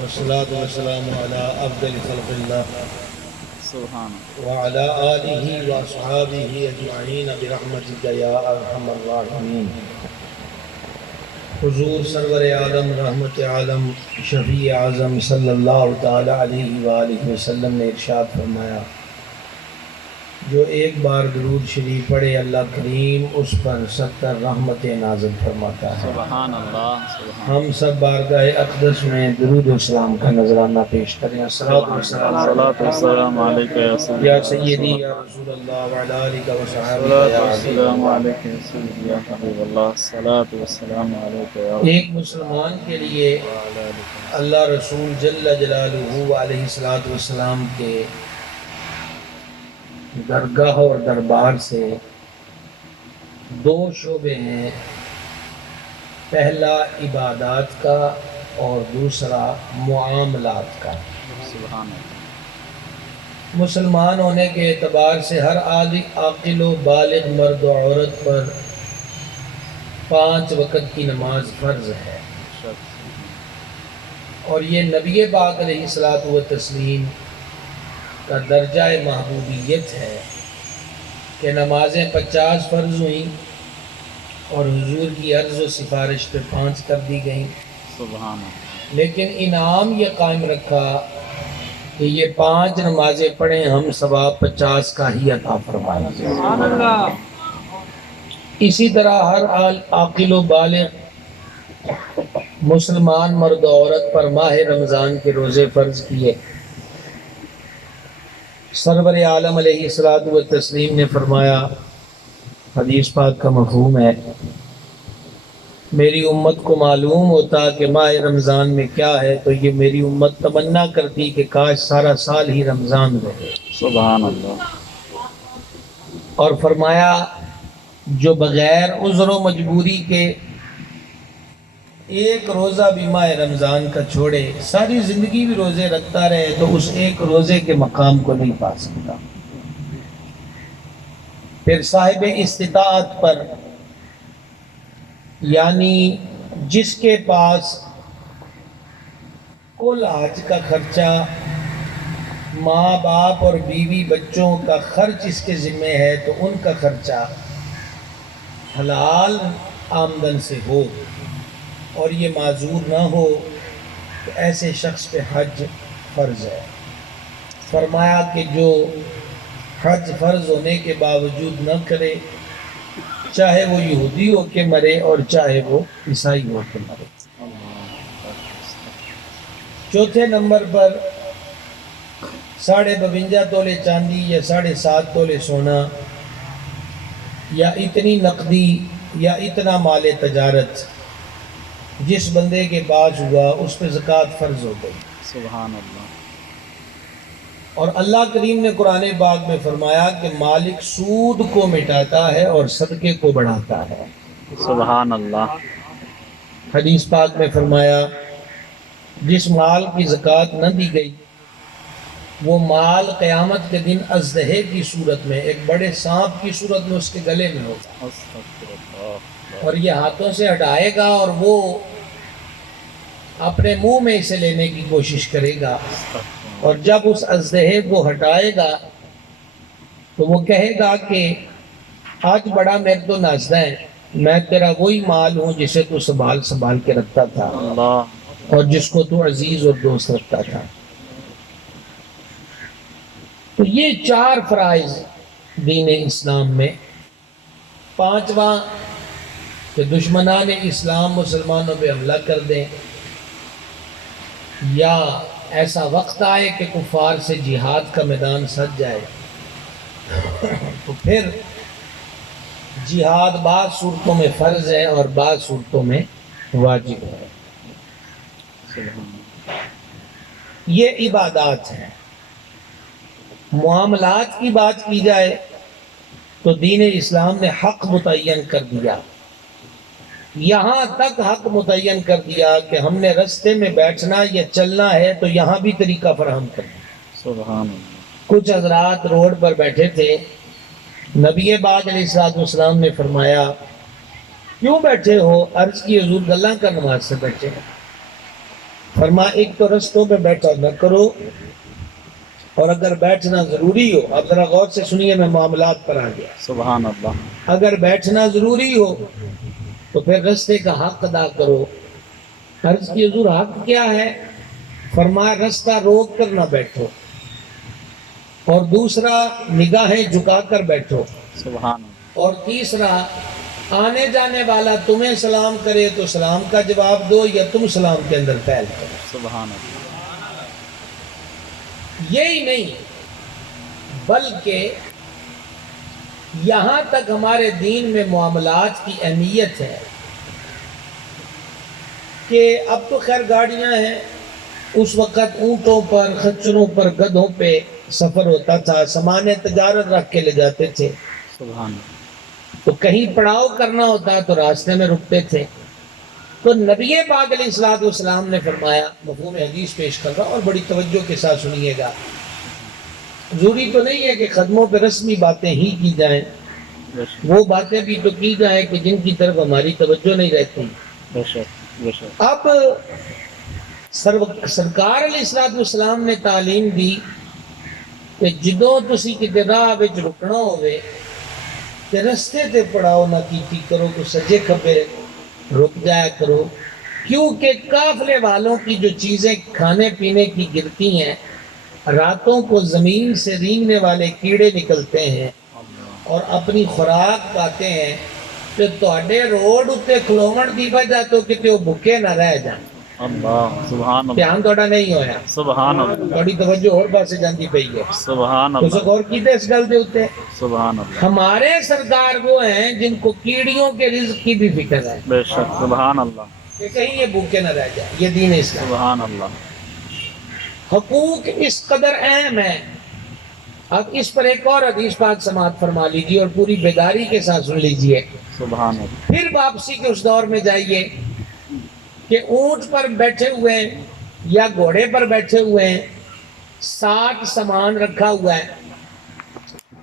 والصلاة والسلام على أفضل خلق الله سبحان وعلى آله وأصحابه أجمعين برحمتك يا أرحم الراحمين. حضور سرور عالم رحمت عالم شفیع اعظم صلی اللہ تعالی علیہ وآلہ وسلم نے ارشاد فرمایا، جو ایک بار درود شریف پڑھے اللہ کریم اس پر 70 رحمتیں نازل فرماتا ہے. سبحان اللہ. ہم سب بارگاہ اقدس میں درود و سلام کا نذرانہ پیش کریں. الصلاۃ والسلام علیک یا سیدی یا رسول اللہ وعلی آلہ و صحابہ یا حبیب اللہ. ایک مسلمان کے لیے اللہ رسول جل جلالہ علیہ الصلوۃ والسلام کے درگاہ اور دربار سے دو شعبے ہیں، پہلا عبادات کا اور دوسرا معاملات کا. سبحان اللہ. مسلمان ہونے کے اعتبار سے ہر عاقل و بالغ مرد و عورت پر 5 وقت کی نماز فرض ہے، اور یہ نبی پاک علیہ الصلوۃ والتسلیم کا درجہ محبوبیت ہے کہ نمازیں 50 فرض ہوئیں اور حضور کی عرض و سفارش پہ 5 کر دی گئیں. سبحان اللہ. لیکن انعام یہ قائم رکھا کہ یہ 5 نمازیں پڑھیں ہم ثواب 50 کا ہی عطا فرمائیں. سبحان اللہ. اسی طرح ہر عاقل و بالغ مسلمان مرد و عورت پر ماہ رمضان کے روزے فرض کیے. سرور عالم علیہ الصلوۃ والتسلیم نے فرمایا، حدیث پاک کا مفہوم ہے، میری امت کو معلوم ہوتا کہ ماہ رمضان میں کیا ہے تو یہ میری امت تمنا کرتی کہ کاش سارا سال ہی رمضان رہے. سبحان اللہ. اور فرمایا جو بغیر عذر و مجبوری کے ایک روزہ بھی ماہ رمضان کا چھوڑے، ساری زندگی بھی روزے رکھتا رہے تو اس ایک روزے کے مقام کو نہیں پا سکتا. پھر صاحب استطاعت پر، یعنی جس کے پاس کل حج کا خرچہ، ماں باپ اور بیوی بچوں کا خرچ اس کے ذمہ ہے، تو ان کا خرچہ حلال آمدن سے ہو اور یہ معذور نہ ہو تو ایسے شخص پہ حج فرض ہے. فرمایا کہ جو حج فرض ہونے کے باوجود نہ کرے، چاہے وہ یہودی ہو کے مرے اور چاہے وہ عیسائی ہو کے مرے. چوتھے نمبر پر 52.5 تولے چاندی یا 7.5 تولے سونا یا اتنی نقدی یا اتنا مال تجارت جس بندے کے پاس ہوا اس پہ زکوٰۃ فرض ہو گئی. سبحان اللہ. اور اللہ کریم نے قرآن پاک میں فرمایا کہ مالک سود کو مٹاتا ہے اور صدقے کو بڑھاتا ہے. سبحان اللہ. حدیث پاک میں فرمایا جس مال کی زکوٰۃ نہ دی گئی وہ مال قیامت کے دن اژدہے کی صورت میں، ایک بڑے سانپ کی صورت میں اس کے گلے میں ہوگا، اور یہ ہاتھوں سے ہٹائے گا اور وہ اپنے منہ میں اسے لینے کی کوشش کرے گا، اور جب اس اژدہے کو ہٹائے گا تو وہ کہے گا کہ آج بڑا میرے تو نازدہ ہے، میں تیرا وہی مال ہوں جسے تو سنبھال کے رکھتا تھا اور جس کو تو عزیز اور دوست رکھتا تھا. تو یہ 4 فرائض دین اسلام میں. 5واں کہ دشمنان اسلام مسلمانوں پہ حملہ کر دیں یا ایسا وقت آئے کہ کفار سے جہاد کا میدان سج جائے تو پھر جہاد بعض صورتوں میں فرض ہے اور بعض صورتوں میں واجب ہے. یہ عبادات ہیں. معاملات کی بات کی جائے تو دین اسلام نے حق متعین کر دیا. یہاں تک حق متعین کر دیا کہ ہم نے رستے میں بیٹھنا یا چلنا ہے تو یہاں بھی طریقہ فراہم کر دیا. سبحان اللہ. کچھ حضرات روڈ پر بیٹھے تھے، نبی پاک علیہ السلام نے فرمایا کیوں بیٹھے ہو؟ عرض کی حضور گلہ کا نماز سے بیٹھے. فرمایا ایک تو رستوں پہ بیٹھا نہ کرو، اور اگر بیٹھنا ضروری ہو، اب ذرا غور سے سنیے، میں معاملات پر آ گیا، سبحان اللہ، اگر بیٹھنا ضروری ہو تو پھر رستے کا حق ادا کرو۔ عرض کی حضور حق کیا ہے؟ فرمایا رستہ روک کر نہ بیٹھو، اور دوسرا نگاہیں جھکا کر بیٹھو، سبحان اللہ، اور تیسرا آنے جانے والا تمہیں سلام کرے تو سلام کا جواب دو، یا تم سلام کے اندر پھیل کرو۔ سبحان اللہ، یہی نہیں بلکہ یہاں تک ہمارے دین میں معاملات کی اہمیت ہے کہ اب تو خیر گاڑیاں ہیں، اس وقت اونٹوں پر، خچروں پر، گدھوں پہ سفر ہوتا تھا، سامان تجارت رکھ کے لے جاتے تھے، سبحان اللہ، تو کہیں پڑاؤ کرنا ہوتا تو راستے میں رکتے تھے۔ تو نبی پاک علیہ الصلوۃ والسلام نے فرمایا، مفہوم حدیث پیش کر رہا ہوں اور بڑی توجہ کے ساتھ سنیے گا، ضروری تو نہیں ہے کہ خدموں پہ رسمی باتیں ہی کی جائیں، بے شک، وہ باتیں بھی تو کی جائیں کہ جن کی طرف ہماری توجہ نہیں رہتی۔ بے شک، بے شک، اب سرکار علیہ الصلوۃ والسلام نے تعلیم دی کہ جدوں تسی کتے راہ وچ رکنا ہوئے تے رستے تے پڑاؤ نہ کیتی کرو، تو سجے کھبے رک جایا کرو، کیونکہ قافلے والوں کی جو چیزیں کھانے پینے کی گرتی ہیں، راتوں کو زمین سے رینگنے والے کیڑے نکلتے ہیں اور اپنی خوراک پاتے ہیں، تو تواڈے روڈ اتے کھلوون دی وجہ تو کتے وہ بھوکے نہ رہ جان۔ اللہ، سبحان اللہ، دھیان تھوڑا نہیں ہویا، سبحان اللہ، تھوڑی توجہ اور پاسے جاندی پئی ہے، سبحان تو اللہ، غور کیتے اس گل دے اوتے؟ سبحان اللہ، ہمارے سرکار وہ ہیں جن کو کیڑیوں کے رزق کی بھی فکر ہے بے شک، سبحان اللہ، کہ کہیں یہ بھوکے نہ رہ جائے۔ یہ دین اسلام، سبحان اللہ، حقوق اس قدر اہم ہے۔ اب اس پر ایک اور حدیث پاک سماعت فرما لیجیے اور پوری بیداری کے ساتھ سن لیجیے۔ سبحان اللہ، پھر واپسی کے اس دور میں جائیے کہ اونٹ پر بیٹھے ہوئے ہیں یا گھوڑے پر بیٹھے ہوئے ہیں، ساتھ سامان رکھا ہوا ہے،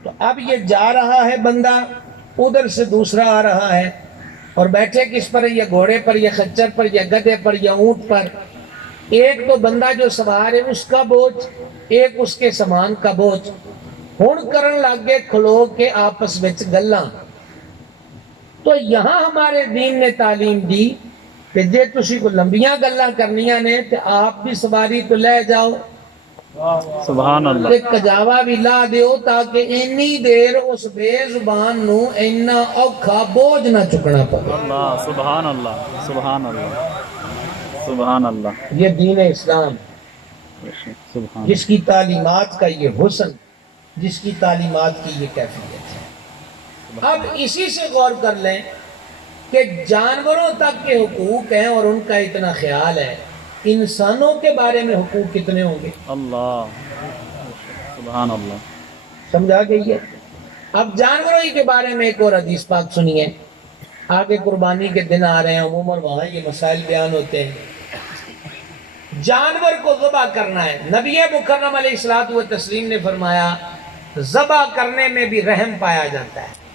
تو اب یہ جا رہا ہے بندہ، ادھر سے دوسرا آ رہا ہے، اور بیٹھے کس پر ہے؟ یا گھوڑے پر، یا خچر پر، یا گدھے پر، یا اونٹ پر۔ ایک تو بندہ جو سوار ہے اس کا بوجھ، ایک اس کے سامان کا بوجھ، ہن کرن لگ گئے کھلو کے آپس وچ گلاں۔ تو یہاں ہمارے دین نے تعلیم دی کہ جے تسی کو لمبیاں گلاں کرنیاں نے تے آپ بھی سواری تو لے جاؤ، سبحان اللہ، تے کجاوا بھی لا دیو، تاکہ انی دیر اس بے زبان نو اینا اوکھا بوجھ نہ چکنا پڑے۔ اللہ، سبحان اللہ، سبحان اللہ، سبحان اللہ، یہ دین اسلام، بے شک، سبحان جس کی تعلیمات کا یہ حسن، جس کی تعلیمات کی یہ کیفیت ہے۔ اب اسی سے غور کر لیں کہ جانوروں تک کے حقوق ہیں اور ان کا اتنا خیال ہے، انسانوں کے بارے میں حقوق کتنے ہوں گے؟ اللہ، سبحان اللہ، سمجھا گئی ہے؟ اب جانوروں ہی کے بارے میں ایک اور حدیث پاک سنیے، آگے قربانی کے دن آ رہے ہیں، عموماً وہاں یہ مسائل بیان ہوتے ہیں۔ جانور کو ذبح کرنا ہے، نبی مکرم علیہ الصلوۃ والتسلیم نے فرمایا ذبح کرنے میں بھی رحم پایا جاتا ہے۔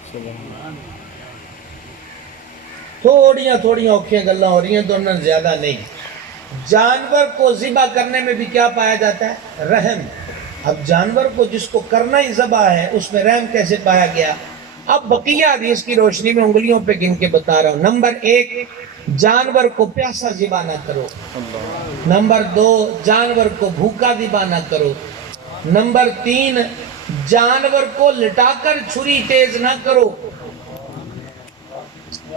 تھوڑیاں اوکھیاں گلاں ہو رہی ہیں تو انہوں نے زیادہ نہیں، جانور کو ذبح کرنے میں بھی کیا پایا جاتا ہے؟ رحم۔ اب جانور کو جس کو کرنا ہی ذبح ہے اس میں رحم کیسے پایا گیا؟ اب بقیہ حدیث کی روشنی میں انگلیوں پہ گن کے بتا رہا ہوں۔ نمبر 1، جانور کو پیاسا ذبح نہ کرو۔ نمبر 2، جانور کو بھوکا ذبح نہ کرو۔ نمبر 3، جانور کو لٹا کر چھری تیز نہ کرو۔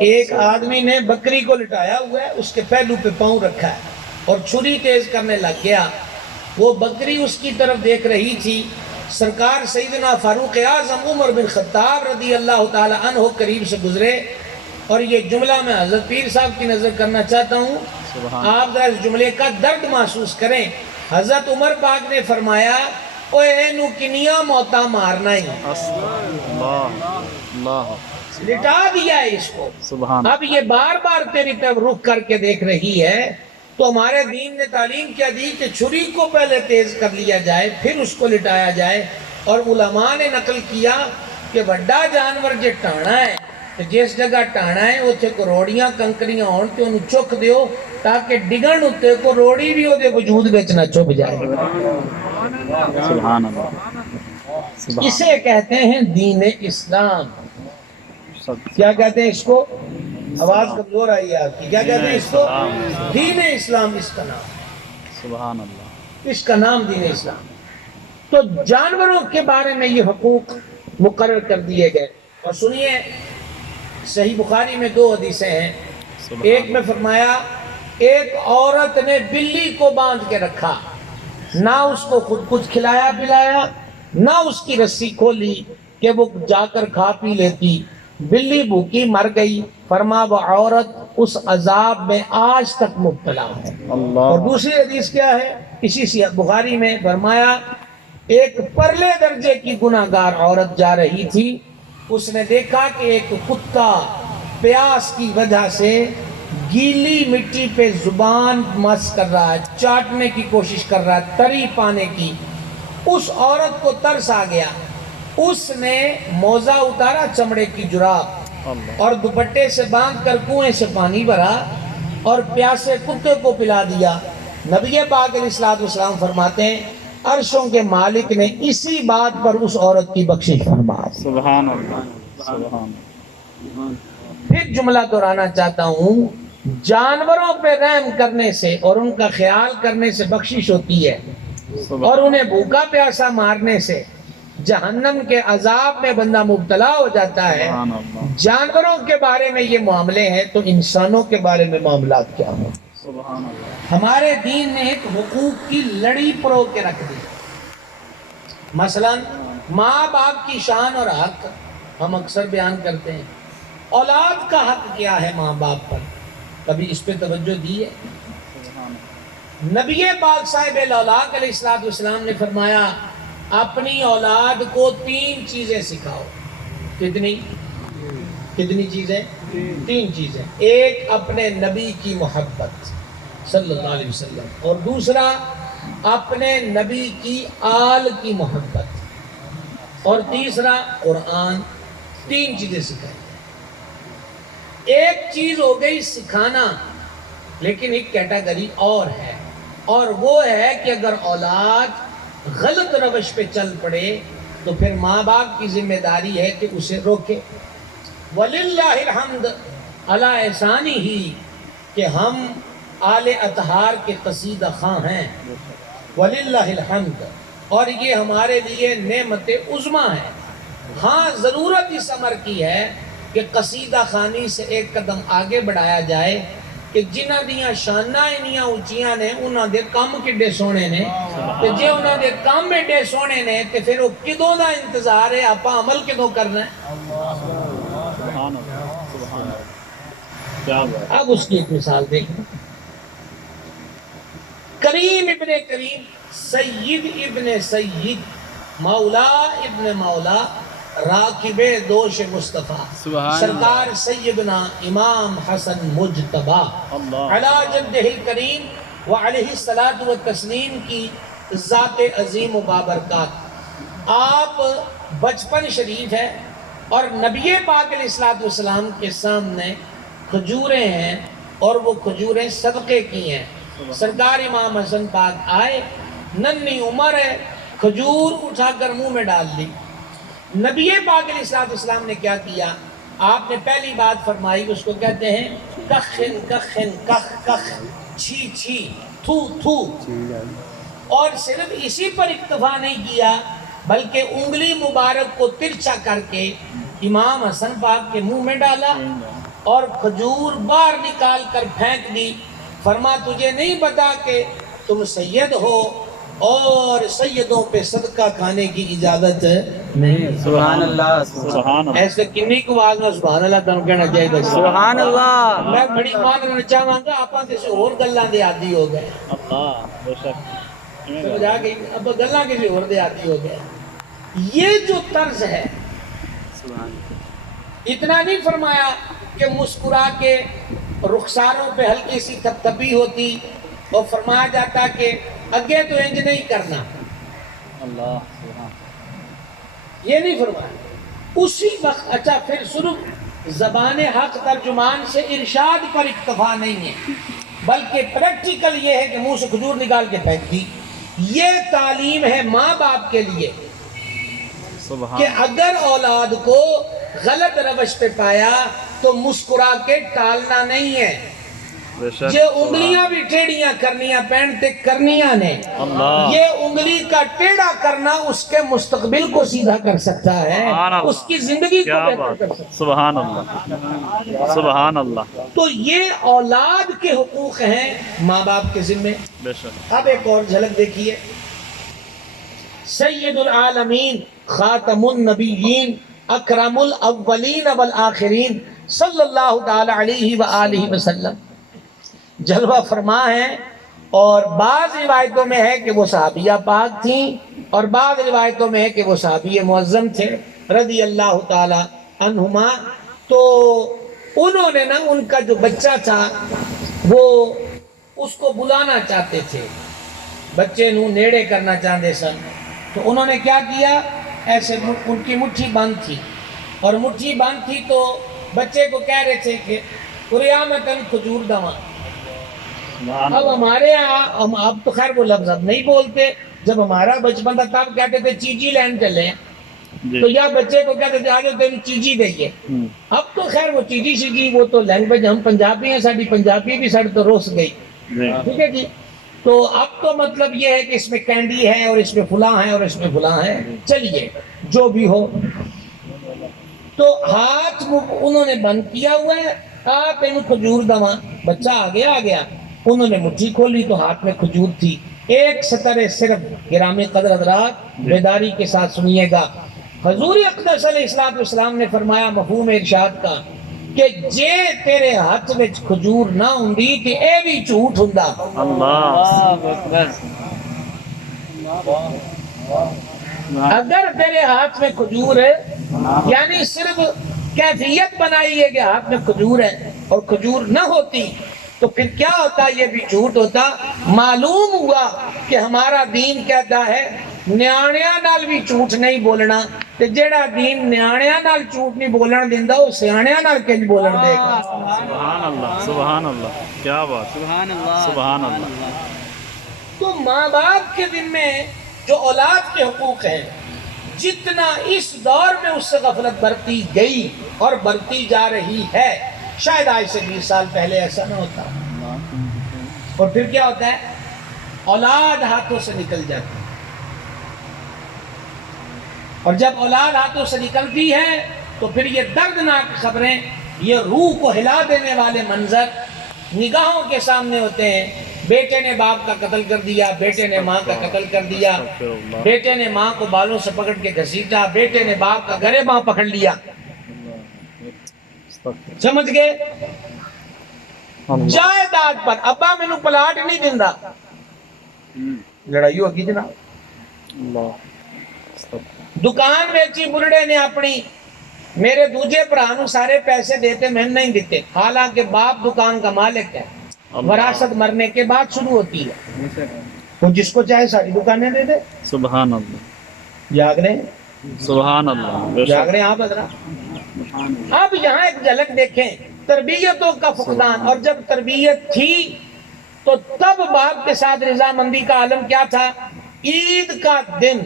ایک آدمی نے بکری کو لٹایا ہوا ہے، اس کے پہلو پہ پاؤں رکھا ہے اور چھری تیز کرنے لگ گیا، وہ بکری اس کی طرف دیکھ رہی تھی، سرکار سیدنا فاروق اعظم عمر بن خطاب رضی اللہ تعالی عنہ قریب سے گزرے، اور یہ جملہ میں حضرت پیر صاحب کی نظر کرنا چاہتا ہوں، آپ ذرا اس جملے کا درد محسوس کریں۔ حضرت عمر پاک نے فرمایا اوے اینو کنیاں موتا مارنا ہی، اللہ، اللہ، لٹا دیا ہے اس کو، سبحان، اب یہ بار بار تیری طرف رخ کر کے دیکھ رہی ہے، تو ہمارے دین نے تعلیم کیا دی کہ چھری کو پہلے تیز کر لیا جائے پھر اس کو لٹایا جائے، اور علماء نے نقل کیا کہ بڑا جانور جے ٹانا ہے تو جس جگہ ٹانا ہے اتنے کروڑیاں کنکریاں ہون تے انہوں چک دیو تاکہ ڈگن اتے کو روڑی بھی ہو دے وجود بیچنا چھپ جائے. سبحان اللہ. سبحان اسے کہتے ہیں دین اسلام. اللہ. کیا کہتے ہیں اس کو؟ آواز کمزور آئی ہے آپ کی. کیا کہتے ہیں اس کو؟ دین اسلام. اس کا نام, سبحان اللہ. اس کا نام دین اسلام. تو جانوروں کے بارے میں یہ حقوق مقرر کر دیے گئے. اور سنیے, صحیح بخاری میں 2 حدیثیں ہیں. ایک میں فرمایا ایک عورت نے بلی کو باندھ کے رکھا, نہ اس کو خود کچھ کھلایا پلایا, نہ اس کی رسی کھولی کہ وہ جا کر کھا پی لیتی. بلی بھوکی مر گئی. فرما وہ عورت اس عذاب میں آج تک مبتلا ہے. اللہ. اور دوسری حدیث کیا ہے؟ اسی سی بخاری میں فرمایا ایک پرلے درجے کی گناہگار عورت جا رہی تھی. اس نے دیکھا کہ ایک کتا پیاس کی وجہ سے گیلی مٹی پہ زبان مس کر رہا ہے, چاٹنے کی کوشش کر رہا ہے تری پانے کی. اس عورت کو ترس آ گیا. اس نے موزہ اتارا, چمڑے کی جراب, اور دوپٹے سے باندھ کر کنویں سے پانی بھرا اور پیاسے کتے کو پلا دیا. نبی پاک علیہ السلام فرماتے ہیں عرشوں کے مالک نے اسی بات پر اس عورت کی بخشش فرمائی. سبحان اللہ. سبحان. پھر جملہ دہرانا چاہتا ہوں, جانوروں پہ رحم کرنے سے اور ان کا خیال کرنے سے بخشش ہوتی ہے, اور انہیں بھوکا پیاسا مارنے سے جہنم کے عذاب میں بندہ مبتلا ہو جاتا ہے. سبحان اللہ. جانوروں کے بارے میں یہ معاملے ہیں تو انسانوں کے بارے میں معاملات کیا ہوں؟ سبحان اللہ. ہمارے دین نے ایک حقوق کی لڑی پرو کے رکھ دی. مثلا ماں باپ کی شان اور حق ہم اکثر بیان کرتے ہیں. اولاد کا حق کیا ہے ماں باپ پر؟ کبھی اس پہ توجہ دی ہے؟ نبی پاک صاحب الاولاق علیہ السلام نے فرمایا اپنی اولاد کو 3 چیزیں سکھاؤ. کتنی چیزیں؟ 3 چیزیں. ایک اپنے نبی کی محبت صلی اللہ علیہ وسلم, اور دوسرا اپنے نبی کی آل کی محبت, اور تیسرا قرآن. 3 چیزیں سکھائی. ایک چیز ہو گئی سکھانا, لیکن ایک کیٹیگری اور ہے, اور وہ ہے کہ اگر اولاد غلط روش پہ چل پڑے تو پھر ماں باپ کی ذمہ داری ہے کہ اسے روکے. وَلِلَّهِ الْحَمْدِ عَلَىٰ احسانی ہی کہ ہم آل اطہار کے قصیدہ خواں ہیں. وَلِلَّهِ الْحَمْدِ, اور یہ ہمارے لیے نعمت عظمیٰ ہے. ہاں ضرورت اس امر کی ہے کہ قصیدہ خوانی سے ایک قدم آگے بڑھایا جائے کہ جنہ دیاں شانہ انیاں اونچیاں نے انہاں دے کام کڈے سونے نے, تے جے انہاں دے کام ایڈے سونے نے تے پھر وہ کدوں دا انتظار ہے, آپا عمل کدوں کرنا ہے. سبحان اللہ. سبحان اللہ. کیا بات. اب اس کی ایک مثال دیکھیں. کریم ابن کریم, سید ابن سید, مولا ابن مولا, راکب دوش مصطفیٰ, سرکار سیدنا امام حسن مجتبی علی جدہ الکریم وعلیہ الصلاۃ والتسلیم کی ذات عظیم و بابرکات. آپ بچپن شریف ہے اور نبی پاک علیہ السلام کے سامنے کھجوریں ہیں, اور وہ کھجوریں صدقے کی ہیں. سرکار امام حسن پاک آئے, ننھی عمر ہے, کھجور اٹھا کر منہ میں ڈال دی. نبی پاک علیہ السلام نے کیا کیا؟ آپ نے پہلی بات فرمائی, اس کو کہتے ہیں کخن کخن کخ کخ, چھی چھی, تھو تھو. اور صرف اسی پر اکتفا نہیں کیا بلکہ انگلی مبارک کو ترچھا کر کے امام حسن پاک کے منہ میں ڈالا اور کھجور باہر نکال کر پھینک دی. فرما تجھے نہیں پتا کہ تم سید ہو اور سیدوں پہ صدقہ کھانے کی اجازت نہیں. سبحان اللہ. سبحان اللہ. ایسے کنی کو آواز میں سبحان اللہ تم کہنا چاہیے. سبحان اللہ. میں بڑی مان رہنا چاہوں گا آپ کسی اور گلاں دے عادی ہو گئے. اللہ بے شک. سمجھا گئی, اب گلاں کسی اور دے عادی ہو گئے. یہ جو طرز ہے, اتنا نہیں فرمایا کہ مسکرا کے رخساروں پہ ہلکی سی تھپتھپی ہوتی اور فرمایا جاتا کہ اگے تو انج نہیں کرنا. اللہ. یہ نہیں فرمایا اسی وقت. اچھا پھر صرف زبان حق ترجمان سے ارشاد پر اکتفا نہیں ہے, بلکہ پریکٹیکل یہ ہے کہ منہ سے کھجور نکال کے پھینک دی۔ یہ تعلیم ہے ماں باپ کے لیے سبحان کہ اگر اولاد کو غلط روش پہ پایا تو مسکرا کے ٹالنا نہیں ہے۔ بے شک یہ انگلیاں بھی ٹیڑھیاں کرنیاں پہنتے کرنیاں نے، اللہ یہ انگلی کا ٹیڑھا کرنا اس کے مستقبل کو سیدھا کر سکتا ہے، سبحان اللہ۔ اس کی زندگی کو کیا بہتر بات کر سکتا ہے۔ سبحان اللہ سبحان اللہ تو یہ اولاد کے حقوق ہیں ماں باپ کے ذمے۔ بے شک اب ایک اور جھلک دیکھیے، سید العالمین خاتم النبیین اکرم الاولین والآخرین صلی اللہ تعالی علیہ وآلہ وسلم جلوہ فرما ہے، اور بعض روایتوں میں ہے کہ وہ صحابیہ پاک تھیں، اور بعض روایتوں میں ہے کہ وہ صحابی معظم تھے رضی اللہ تعالی عنہما۔ تو انہوں نے نا ان کا جو بچہ تھا وہ اس کو بلانا چاہتے تھے، بچے نو نیڑے کرنا چاہتے سن، تو انہوں نے کیا کیا، ایسے ان کی مٹھی بند تھی، اور مٹھی بند تھی تو بچے کو کہہ رہے تھے کہ قریامتن کھجور دواں۔ اب ہمارے یہاں ہم اب تو خیر وہ لفظ اب نہیں بولتے، جب ہمارا بچپن تھا تب کہتے تھے چیجی لین چلے ہیں، جی تو یا بچے کو کہتے تھے آجو تینوں چیجی دئیے۔ اب تو خیر وہ چیجی شیجی وہ تو لینگویج، ہم پنجابی ہیں، ساڑی پنجابی بھی ساڑی تو روس گئی، جی ٹھیک ہے جی۔ تو اب تو مطلب یہ ہے کہ اس میں کینڈی ہے اور اس میں فلاں ہے اور اس میں فلاں ہے، چلیے جو بھی ہو۔ تو ہاتھ انہوں نے بند کیا ہوا ہے، تینوں کھجور دواں، بچہ آگے آ گیا، انہوں نے مٹھی کھولی تو ہاتھ میں کھجور تھی۔ ایک سطر صرف گرامی قدر حضرات بیداری کے ساتھ سنیے گا، حضور اقدس علیہ السلام نے فرمایا مفہوم ارشاد کا کہ جے تیرے ہاتھ میں کھجور نہ ہوندی تے اے بھی جھوٹ ہوندا۔ اللہ اگر تیرے ہاتھ میں کھجور ہے، یعنی صرف کیفیت بنائی ہے کہ ہاتھ میں کھجور ہے، اور کھجور نہ ہوتی تو پھر کیا ہوتا، یہ بھی جھوٹ ہوتا۔ معلوم ہوا کہ ہمارا دین کہتا ہے نیاڑیاں نال بھی جھوٹ نہیں بولنا، تے جیڑا دین نیاڑیاں نال جھوٹ نہیں بولن دیندا وہ سیاڑیاں نال کنج بولن دے گا۔ سبحان اللہ سبحان اللہ کیا بات سبحان اللہ سبحان اللہ۔ تو ماں باپ کے ذمے جو اولاد کے حقوق ہیں، جتنا اس دور میں اس سے غفلت برتی گئی اور برتی جا رہی ہے، شاید آج سے 20 سال پہلے ایسا نہ ہوتا۔ اور پھر کیا ہوتا ہے، اولاد ہاتھوں سے نکل جاتی ہے، اور جب اولاد ہاتھوں سے نکلتی ہے تو پھر یہ دردناک خبریں، یہ روح کو ہلا دینے والے منظر نگاہوں کے سامنے ہوتے ہیں۔ بیٹے نے باپ کا قتل کر دیا، بیٹے نے ماں کا قتل کر دیا، بیٹے نے ماں کو بالوں سے پکڑ کے گھسیٹا، بیٹے نے باپ کا گریباں پکڑ لیا، سمجھ گئے؟ جائیداد پر ابا میں نو پلاٹ نہیں دیندا، لڑائی ہوگی جناب۔ دکان بیچی بلڑے نے اپنی، میرے دوجے بھرا نو سارے پیسے دیتے، میں نہیں دیتے، حالانکہ باپ دکان کا مالک ہے، وراثت مرنے کے بعد شروع ہوتی ہے، تو جس کو چاہے ساری دکانیں دے دے۔ سبحان اللہ جاگ رہے ہیں، سبحان اللہ جاگ رہے ہیں آپ حضرات۔ اب یہاں ایک جھلک دیکھیں تربیتوں کا فقدان، اور جب تربیت تھی تو تب باپ کے ساتھ رضامندی کا عالم کیا تھا، عید کا دن،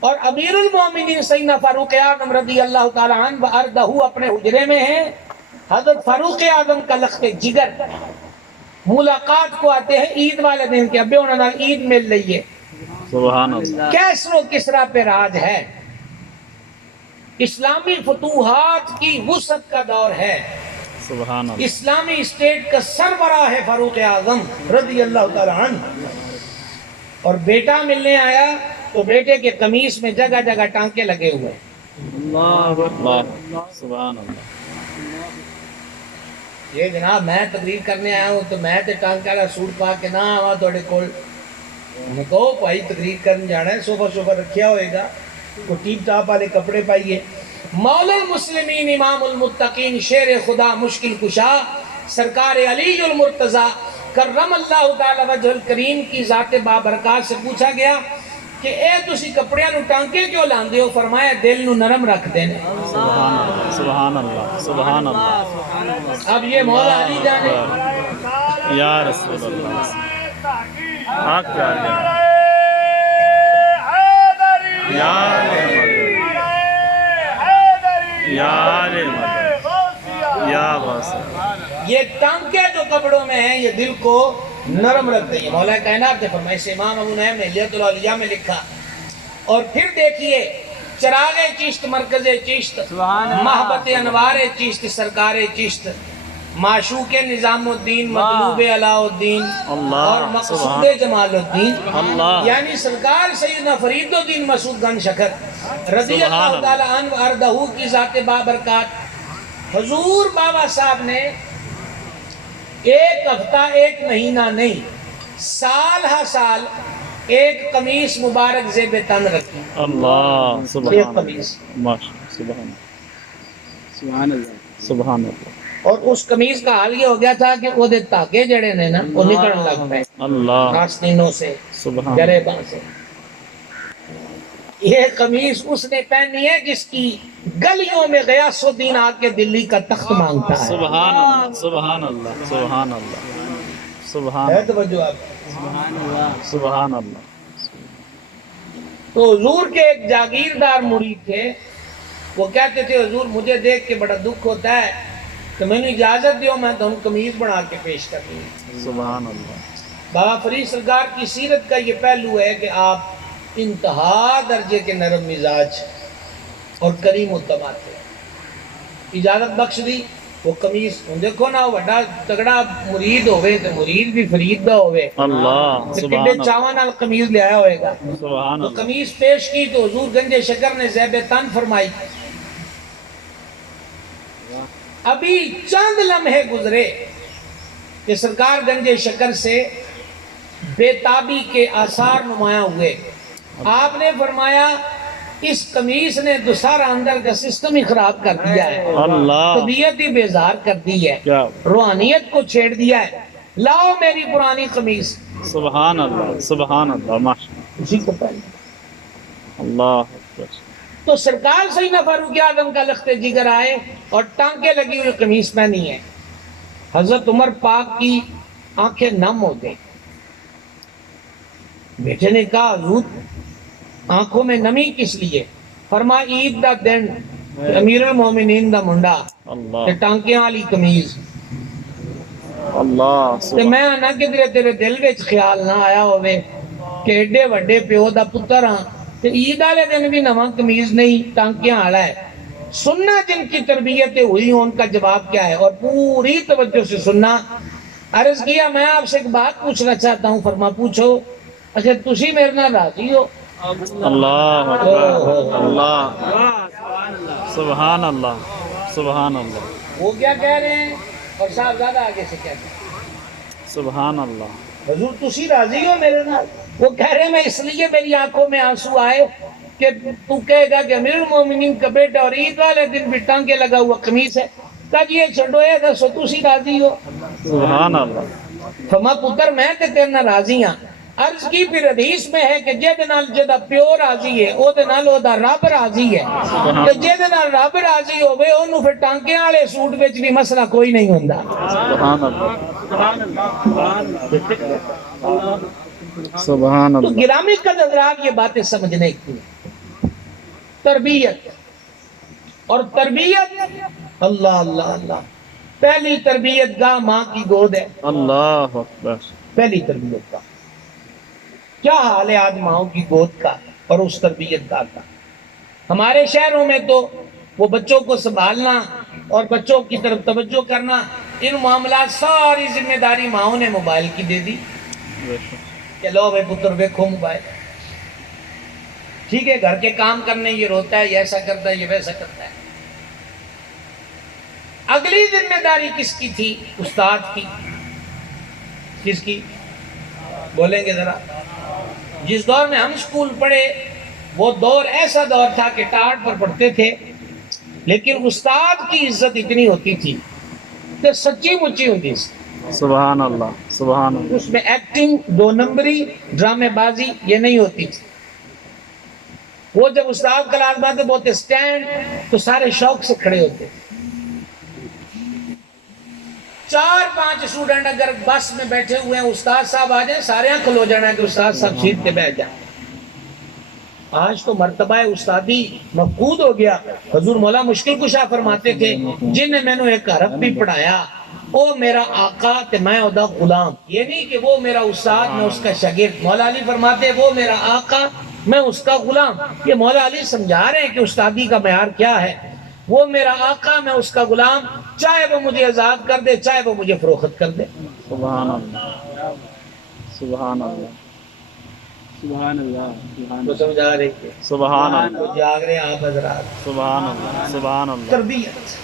اور امیر المومنین سیدنا فاروق اعظم رضی اللہ تعالی عنہ وارضہ اپنے حجرے میں ہیں، حضرت فاروق اعظم کا لخت جگر ملاقات کو آتے ہیں عید والے دن کے، ابے انہوں نے عید مل رہی ہے، سبحان اللہ کیسر و کسرا پہ راج ہے، اسلامی فتوحات کی وسعت کا دور ہے، سبحان اللہ اسلامی اسٹیٹ کا سربراہ ہے فاروق اعظم رضی اللہ تعالی عنہ، اور بیٹا ملنے آیا تو بیٹے کے قمیص میں جگہ جگہ ٹانکے لگے ہوئے، اللہ سبحان اللہ۔ یہ جناب میں تقریر کرنے آیا ہوں تو میں تے ٹانکے والا سوٹ پا کے نہ آوا تھوڑے کول، انہوں کو بھائی تقریر کرنے جانا ہے، صوفہ رکھیا ہوئے گا، کو ٹیپ ٹاپ والے کپڑے پائیے۔ مولا المسلمین امام المتقین شیر خدا مشکل کشا سرکار علی المرتضی کرم اللہ تعالی وجہ الکریم کی ذات بابرکات سے پوچھا گیا کہ اے تسی کپڑیاں نو ٹانکے کیوں لاندے ہو؟ فرمایا دل نو نرم رکھ دینے۔ سبحان اللہ سبحان اللہ سبحان اللہ اب یہ مولا علی جانے یا رسول اللہ حق کر یا یا بس یہ ٹانکے جو کپڑوں میں ہیں یہ دل کو نرم رکھتے ہیں۔ مولا کائنات نے فرمایا، اسے امام ابو نعیم نے لیۃ الاولیاء میں لکھا۔ اور پھر دیکھیے چراغ چشت، مرکز چشت، محبت انوار چشت، سرکار چشت، معشوق نظام الدین، مطلوب علاء الدین اور مقصود جمال الدین، یعنی سرکار سیدنا فرید الدین مسعود گن شکر رضی اللہ تعالیٰ عنہ اردہ کی ذات بابرکات۔ حضور بابا صاحب نے ایک ہفتہ ایک مہینہ نہیں، سال ہا سال ایک قمیص مبارک زیب تن رکھی۔ اللہ ایک سبحان قمیص، سبحان اللہ سبحان اللہ اور اس قمیص کا حال یہ ہو گیا تھا کہ وہ دے تاکے جڑے نے نا وہ نکلنے لگ پے اللہ آستینوں سے، سبحان گریباں سے۔ یہ قمیص اس نے پہنی ہے جس کی گلیوں میں غیاث الدین آ کے دلی کا تخت مانگتا ہے۔ سبحان اللہ سبحان اللہ سبحان اللہ سبحان ہے توجہ آپ؟ سبحان اللہ۔ تو حضور کے ایک جاگیردار مرید تھے، وہ کہتے تھے حضور مجھے دیکھ کے بڑا دکھ ہوتا ہے کہ میں نے اجازت دیو میں تو ہم قمیض بنا کے پیش کر دوں۔ سبحان اللہ۔ بابا فرید سرکار کی سیرت کا یہ پہلو ہے کہ آپ انتہا درجے کے نرم مزاج اور کریم الطبع تھے۔ اجازت بخش دی، وہ قمیص دیکھو نا، وڈا تگڑا مرید ہوئے تو مرید بھی فرید دا ہوئے اللہ تو سبحان کڈے اللہ چاواں نال قمیض لے آیا ہوئے گا۔ سبحان تو اللہ قمیص پیش کی تو حضور گنج شکر نے زیب تن فرمائی۔ ابھی چند لمحے گزرے کہ سرکار گنج شکر سے بے تابی کے آثار نمایاں ہوئے۔ آپ نے فرمایا اس قمیص نے دوسرا اندر کا سسٹم ہی خراب کر دیا ہے، اللہ طبیعت ہی بیزار کر دی ہے، کیا روحانیت کو چھیڑ دیا ہے، لاؤ میری پرانی قمیص۔ سبحان اللہ سبحان اللہ ماشاء اسی کو پہنے اللہ اکبر۔ تو سرکار سیدنا فاروق اعظم کا لخت جگر آئے اور ٹانکے لگی ہوئی قمیص پہنی ہے۔ حضرت عمر پاک کی آنکھیں نم ہو گئی۔ بیٹے نے کہا حضور آنکھوں میں نمی کس لیے؟ فرما عید دا دن امیر المومنین دا منڈا اللہ تے ٹانکیاں والی قمیض اللہ تے سبحان میں نہ کدھر تیرے دل وچ خیال نہ آیا ہوئے کہ ایڈے وڈے پیو دا پتر ہاں تے عید والے دن بھی نواں قمیض نہیں ٹانکیاں والا ہے۔ سننا جن کی تربیتیں ہوئی ان کا جواب کیا ہے، اور پوری توجہ سے سننا۔ عرض کیا میں آپ سے ایک بات پوچھنا چاہتا ہوں، فرما پوچھو۔ اچھا تسی میرے نال راضی ہو؟ اللہ اکبر اللہ سبحان اللہ سبحان اللہ وہ کیا کہہ رہے ہیں اور صاحبزادہ آگے سے کہتے ہیں سبحان اللہ حضور تسی راضی ہو میرے نال؟ وہ کہہ رہے ہیں میں اس لیے میری آنکھوں میں آنسو آئے کہ تو کہے گا کہ امیر المومنین کا بیٹا اور عید والے دن بھی ٹانکے لگا ہوا قمیص ہے۔ کہا جی یہ چھوڑو یہ دسو تسی راضی ہو؟ سبحان اللہ فرما پتر میں تے تیرے نال راضی ہاں۔ عرض کی پھر حدیث میں ہے کہ جہد نال جدا پیو راضی ہے او دے نال او دا رب راضی ہے، تے جہد نال رب راضی ہوے اونوں پھر ٹانکیاں والے سوٹ وچ بھی مسئلہ کوئی نہیں ہوندا۔ سبحان اللہ سبحان تو اللہ گرامی کا حضرات یہ باتیں سمجھنے کی تربیت، اور تربیت اللہ اللہ اللہ، پہلی تربیت گاہ ماں کی گود ہے۔ اللہ اکبر پہلی تربیت کا کیا حال ہے آج ماؤں کی گود کا اور اس تربیت کا۔ ہمارے شہروں میں تو وہ بچوں کو سنبھالنا اور بچوں کی طرف توجہ کرنا، ان معاملات ساری ذمہ داری ماؤں نے موبائل کی دے دی کہ لو بھائی پتر دیکھو موبائل، ٹھیک ہے گھر کے کام کرنے یہ روتا ہے، یہ ایسا کرتا ہے، یہ ویسا کرتا ہے۔ اگلی ذمہ داری کس کی تھی؟ استاد کی۔ کس کی؟ بولیں گے ذرا۔ جس دور میں ہم اسکول پڑھے وہ دور ایسا دور تھا کہ ٹاٹ پر پڑھتے تھے، لیکن استاد کی عزت اتنی ہوتی تھی کہ سچی مچی ہوتی تھی۔ سبحان اللہ سبحان اللہ اس میں ایکٹنگ، دو نمبری، ڈرامے بازی یہ نہیں ہوتی تھی۔ وہ جب استاد کلاس میں بولتے اسٹینڈ تو سارے شوق سے کھڑے ہوتے. 4-5 اسٹوڈنٹ اگر بس میں بیٹھے ہوئے ہیں استاد صاحب آ جائیں سارے کھلو جانا ہے کہ استاد صاحب سیٹ پہ بیٹھ جائیں. آج تو مرتبہ استادی مفقود ہو گیا. حضور مولا مشکل کشا فرماتے تھے جن نے میں نے ایک حرف بھی پڑھایا او میرا آقا تے میں ادا غلام. یہ نہیں کہ وہ میرا استاد میں اس کا شاگرد. مولا علی فرماتے وہ میرا آقا میں اس کا غلام. یہ مولا علی سمجھا رہے ہیں کہ استادی کا معیار کیا ہے. وہ میرا آقا میں اس کا غلام، چاہے وہ مجھے آزاد کر دے چاہے وہ مجھے فروخت کر دے. سبحان اللہ سبحان اللہ سبحان اللہ. تو سمجھا رہے کہ سبحان اللہ تو جاگ رہے ہیں آپ حضرات. سبحان اللہ سبحان اللہ. تربیت.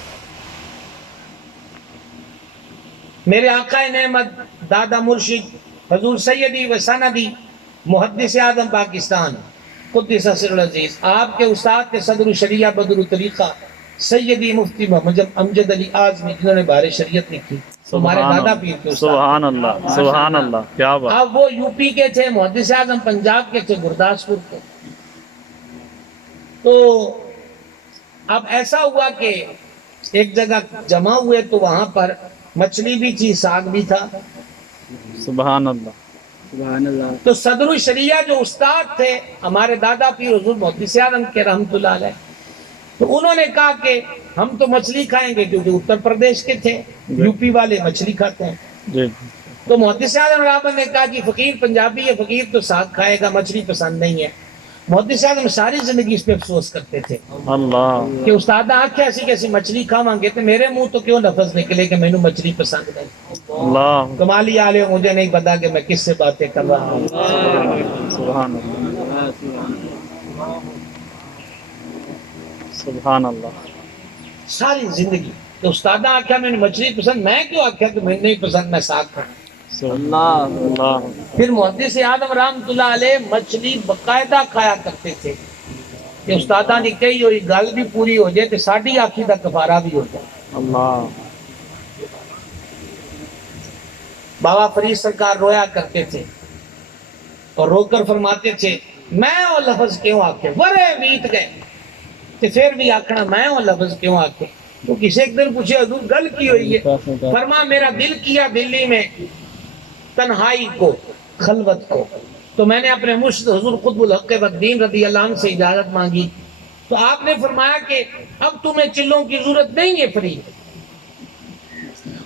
میرے آقا نعمت دادا مرشد حضور سیدی و سندی محدث اعظم پاکستان قدس سر العزیز، آپ کے استاد کے صدر الشریعہ بدر الطریقہ سیدی مفتی محمد امجد علی اعظمی جنہوں نے بارے شریعت لکھی، ہمارے دادا پیر کے استاد. سبحان اللہ سبحان اللہ. کیا بات. اب وہ یو پی کے تھے، محدث اعظم پنجاب کے تھے، گرداسپور کے. تو اب ایسا ہوا کہ ایک جگہ جمع ہوئے تو وہاں پر مچھلی بھی تھی، ساگ بھی تھا. سبحان اللہ سبحان اللہ. تو صدر الشریعہ جو استاد تھے ہمارے دادا پیر حضور محدث اعظم کے رحمت اللہ علیہ، تو انہوں نے کہا کہ ہم تو مچھلی کھائیں گے کیونکہ اتر پردیش کے تھے، یو پی والے مچھلی کھاتے ہیں. جی. تو محدث اعظم رحمت نے کہا کہ فقیر پنجابی ہے، فقیر تو ساگ کھائے گا، مچھلی پسند نہیں ہے. محدث اعظم ساری زندگی اس پہ افسوس کرتے تھے اللہ کہ استاد آنکھ ایسی کیسی مچھلی کھاواں گے تو میرے منہ تو کیوں لفظ نکلے کہ مینوں مچھلی پسند نہیں. اللہ کمالی عالم مجھے نہیں پتا کہ میں کس سے باتیں کر رہا ہوں. سبحان اللہ سبحان اللہ. ساری زندگی تو استاد آخیا میں نے مچھلی پسند، میں کیوں آخیا کہ میں نہیں پسند، میں ساگ کھاؤں. اللہ اللہ. پھر محدث اعظم رحمۃ اللہ علیہ مچھلی باقاعدہ کھایا کرتے تھے کہ استادہ نے کہی ہوئی گل بھی پوری ہو جائے تو ساڈی آنکھی دا کفارہ بھی ہو جائے. اللہ بابا فرید سرکار رویا کرتے تھے اور رو کر فرماتے تھے میں وہ لفظ کیوں آکھے، ورے بیت گئے تو پھر بھی آکھنا میں وہ لفظ کیوں آکھے. تو کسی ایک دن پوچھے حضور گل کی ہوئی ہے، فرما میرا دل کیا دلی میں تنہائی کو، خلوت کو، تو میں نے اپنے مرشد حضور قطب الحق والدین رضی اللہ عنہ سے اجازت مانگی. تو آپ نے فرمایا کہ اب تمہیں چلوں کی ضرورت نہیں ہے فرید،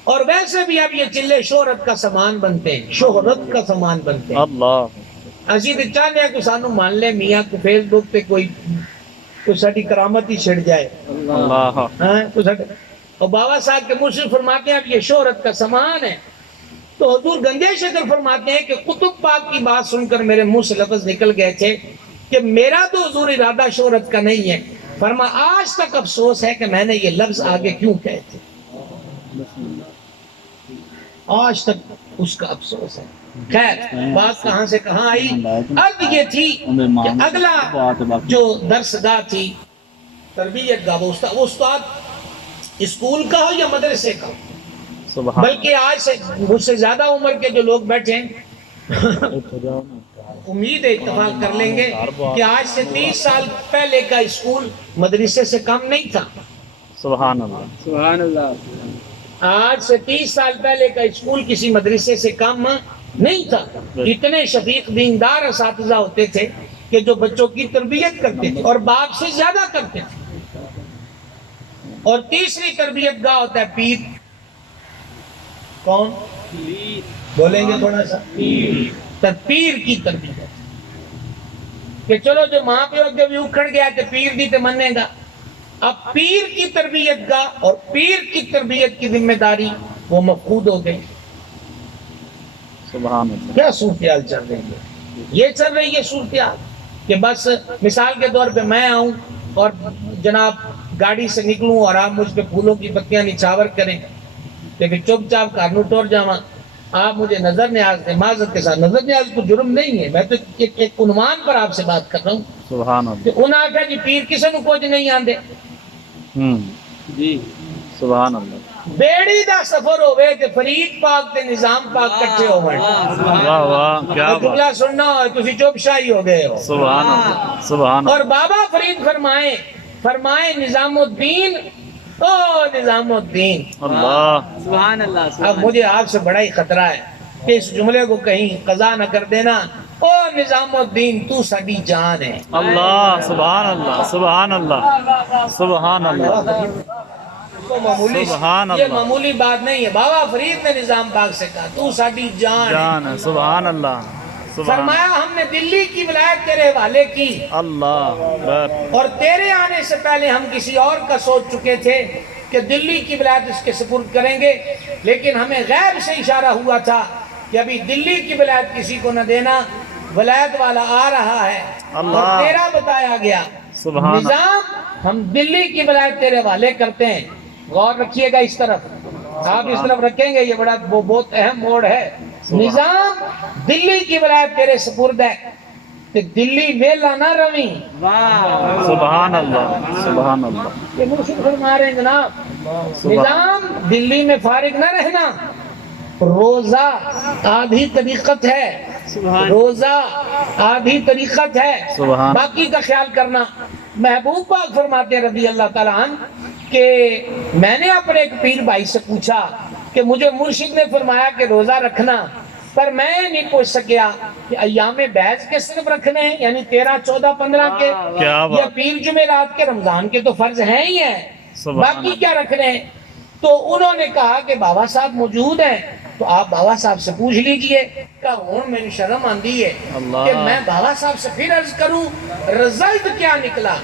اور ویسے بھی اب یہ چلے شہرت کا سامان بنتے ہیں، شہرت کا سامان بنتے ہیں. اللہ اسی تے چاہتے ہیں کہ سانو مان لے میاں کو فیس بک پہ کوئی ساری کرامت ہی چھڑ جائے. اللہ اور بابا صاحب کے مرشد فرماتے ہیں اب یہ شہرت کا سامان ہے. تو حضور گنجے شکر فرماتے ہیں کہ قطب پاک کی بات سن کر میرے منہ سے لفظ نکل گئے تھے کہ میرا تو حضور ارادہ شہرت کا نہیں ہے. فرما آج تک افسوس ہے کہ میں نے یہ لفظ آگے کیوں کہے تھے، آج تک اس کا افسوس ہے. خیر بات کہاں سے کہاں آئی، اب یہ تھی کہ اگلا جو درسگاہ تھی تربیت گاہ، وہ استاد اسکول کا ہو یا مدرسے کا ہو، سبحان بلکہ آج سے مجھ سے زیادہ عمر کے جو لوگ بیٹھے ہیں امید ہے اتفاق کر لیں گے کہ آج سے 30 سال پہلے کا اسکول مدرسے سے کم نہیں تھا. سبحان اللہ سبحان اللہ. آج سے 30 سال پہلے کا اسکول کسی مدرسے سے کم نہیں تھا. اتنے شفیق دیندار اساتذہ ہوتے تھے کہ جو بچوں کی تربیت کرتے تھے اور باپ سے زیادہ کرتے تھے. اور تیسری تربیت گاہ ہوتا ہے پیر. کون بولیں گے تھوڑا سا؟ پیر کی تربیت کہ چلو جو ماں پیو جب اکھڑ گیا تو پیر دی تے منے گا. اب پیر کی تربیت گاہ اور پیر کی تربیت کی ذمہ داری وہ مفقود ہو گئی. سبحان اللہ. کیا صورتحال چل رہی ہے؟ یہ چل رہی ہے صورتحال کہ بس مثال کے طور پہ میں آؤں اور جناب گاڑی سے نکلوں اور آپ مجھ پہ پھولوں کی پتیاں نچھاور کریں کہ چپ چاپ کارنو ٹور جاواں، آپ مجھے نظر نیاز دیں. معذرت کے ساتھ نظر نیاز کو جرم نہیں ہے، میں تو ایک عنوان پر آپ سے بات کر رہا ہوں. سبحان اللہ. کہ انہوں نے کہا جی پیر کسی نو کچھ نہیں آندے. جی سبحان اللہ. بیڑی دا سفر ہوئے کہ فرید پاک تے نظام پاک کٹھے ہو گئے. واہ واہ کیا جملہ بات. سننا اور تسی چوب شاہی ہو گئے ہو. سبحان اللہ سبحان اور اللہ. بابا فرید فرمائے نظام الدین، او نظام الدین. اللہ سبحان اللہ. اب مجھے آپ سے بڑا ہی خطرہ ہے کہ اس جملے کو کہیں قضا نہ کر دینا. او نظام الدین تو ساڈی جان ہے. اللہ سبحان اللہ سبحان اللہ سبحان اللہ تو معمولی سبحان یہ اللہ. معمولی بات نہیں ہے. بابا فرید نے نظام پاک سے کہا تو ساڈی جان ہے. جان ہے. سبحان اللہ سبحان فرمایا ہم نے دلی کی ولایت تیرے حوالے کی اللہ اکبر. اور تیرے آنے سے پہلے ہم کسی اور کا سوچ چکے تھے کہ دلی کی ولایت اس کے سپرد کریں گے، لیکن ہمیں غیب سے اشارہ ہوا تھا کہ ابھی دلی کی ولایت کسی کو نہ دینا، ولایت والا آ رہا ہے. اللہ. اور تیرا بتایا گیا سبحان نظام ہم دلی کی ولایت تیرے حوالے کرتے ہیں. غور رکھیے گا اس طرف، آپ اس طرف رکھیں گے، یہ بڑا بہت اہم موڑ ہے. نظام دلی کی ولایت تیرے سپرد ہے کہ دلی ویلا نہ روی. سبحان اللہ سبحان اللہ. یہ مرشد فرما رہے ہیں جناب، نظام دلی میں فارغ نہ رہنا. روزہ آدھی طریقت ہے، روزہ آدھی طریقت ہے، سبحان. باقی کا خیال کرنا. محبوب پاک فرماتے ہیں رضی اللہ تعالیٰ عنہ کہ میں نے اپنے ایک پیر بھائی سے پوچھا کہ مجھے مرشد نے فرمایا کہ روزہ رکھنا، پر میں نہیں پوچھ سکیا کہ ایام بیعت کے صرف رکھنے ہیں، یعنی 13 14 15 کے، کیا بات. یا پیر جمعرات کے رمضان کے تو فرض ہیں ہی ہیں، سبحان باقی کیا رکھنے ہیں. تو انہوں نے کہا کہ بابا صاحب موجود ہیں تو آپ بابا صاحب سے پوچھ لیجئے. کہا ہوں میری شرم آندی ہے اللہ. کہ میں بابا صاحب سے پھر عرض کروں. رزلٹ کیا نکلا؟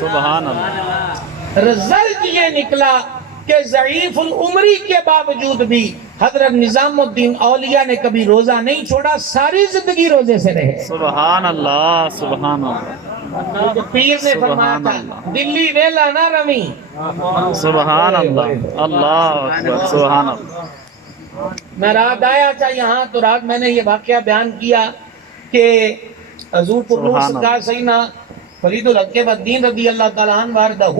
سبحان اللہ. رزلٹ یہ نکلا کہ ضعیف العمری کے باوجود بھی حضرت نظام الدین اولیاء نے کبھی روزہ نہیں چھوڑا، ساری زندگی روزے سے رہے. سبحان اللہ سبحان اللہ پیر نے فرمایا سبحان تھا اللہ. دلی ویلا نہ روی. سبحان اللہ. اللہ اکبر. سبحان اللہ. میں رات آیا تھا یہاں تو رات میں نے یہ واقعہ بیان کیا کہ حضور پر سبحان اللہ. سرکار سیدنا فرید الحق الدین رضی اللہ تعالیٰ عنہ واردہ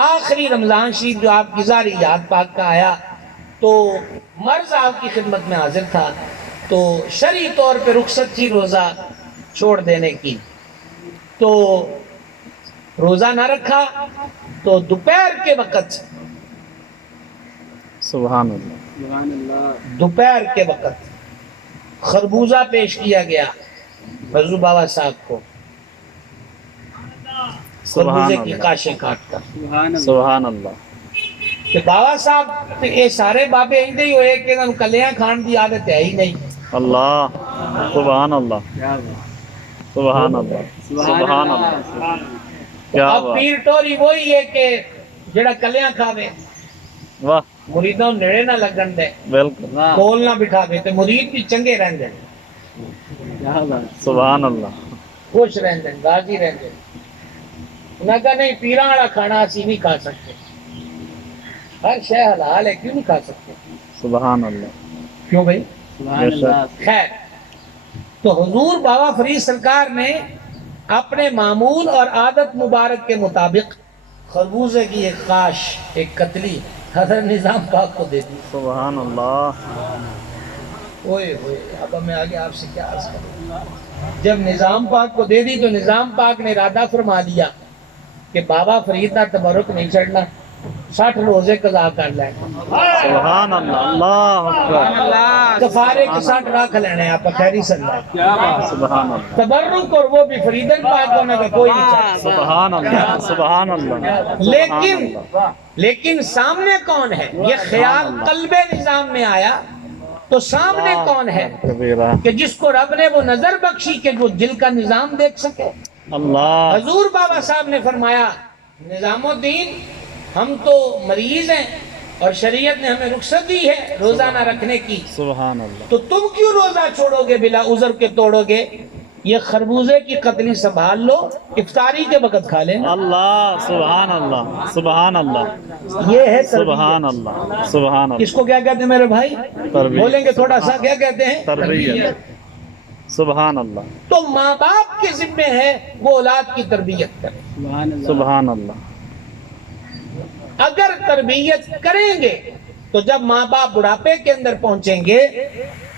آخری رمضان شریف جو آپ کی ظاہری یاد پاک کا آیا تو مرض آپ کی خدمت میں حاضر تھا، تو شرعی طور پہ رخصت تھی روزہ چھوڑ دینے کی. تو روزہ نہ رکھا تو دوپہر کے وقت سبحان اللہ. سبحان اللہ. دوپہر کے وقت خربوزہ پیش کیا گیا حضور بابا صاحب کو، سبحان خربوزے کی اللہ کاشیں کاٹ کر. سبحان اللہ. سبحان اللہ. کہ بابا صاحب یہ سارے بابے ایندے ہی ہوئے کہ انہوں کلیاں کھان دی عادت ہے ہی نہیں. اللہ سبحان اللہ کیا بات. سبحان اللہ سبحان اللہ. کیا اب بات. پیر ٹوری وہی ہے کہ جڑا کلیاں کھاوے واہ مریدوں نیڑے نہ لگن دے، بالکل. کول نہ بٹھا دے تے مرید بھی چنگے رہندے، کیا بات. سبحان اللہ. خوش رہندے، راضی رہندے. انہاں کہا نہیں پیراں والا کھانا اسی نہیں کھا سکتے، ہر شے حلال ہے کیوں نہیں کھا سکتے؟ سبحان اللہ. کیوں بھائی؟ سبحان اللہ. خیر، تو حضور بابا فرید سرکار نے اپنے معمول اور عادت مبارک کے مطابق خربوزے کی ایک خاش، ایک کتلی حضرت نظام پاک کو دے دی. سبحان اللہ. اوئے ہوئے، اب میں آگے آپ سے کیا عرض کروں. جب نظام پاک کو دے دی تو نظام پاک نے ارادہ فرما لیا کہ بابا فرید کا تبرک نہیں چڑھنا، 60 روزے قضا کر لیں. سبحان اللہ. اللہ اکبر. کفارے کے 60 رکھ لینے آپ خیری صلی اللہ. کیا بات. سبحان اللہ. تبرک اور وہ بھی فریدن پاک ہونے کا کوئی نہیں چاہتا. سبحان اللہ سبحان اللہ. لیکن سامنے کون ہے؟ یہ خیال قلب نظام میں آیا تو سامنے کون ہے کبیرہ. کہ جس کو رب نے وہ نظر بخشی کہ وہ دل کا نظام دیکھ سکے. اللہ. حضور بابا صاحب نے فرمایا نظام الدین ہم تو مریض ہیں اور شریعت نے ہمیں رخصت دی ہے روزہ نہ رکھنے کی، سبحان اللہ. تو تم کیوں روزہ چھوڑو گے بلا عذر کے توڑو گے؟ یہ خربوزے کی قتلی سنبھال لو، افطاری کے وقت کھا لینا. اللہ سبحان اللہ سبحان اللہ یہ ہے سبحان اللہ سبحان اللہ. اس کو کیا کہتے ہیں میرے بھائی؟ تربیت. بولیں گے تھوڑا سا، کیا کہتے ہیں؟ تربیت. سبحان اللہ تو ماں باپ کے ذمے ہے وہ اولاد کی تربیت کرے. سبحان اللہ. سبحان اللہ. اگر تربیت کریں گے تو جب ماں باپ بڑھاپے کے اندر پہنچیں گے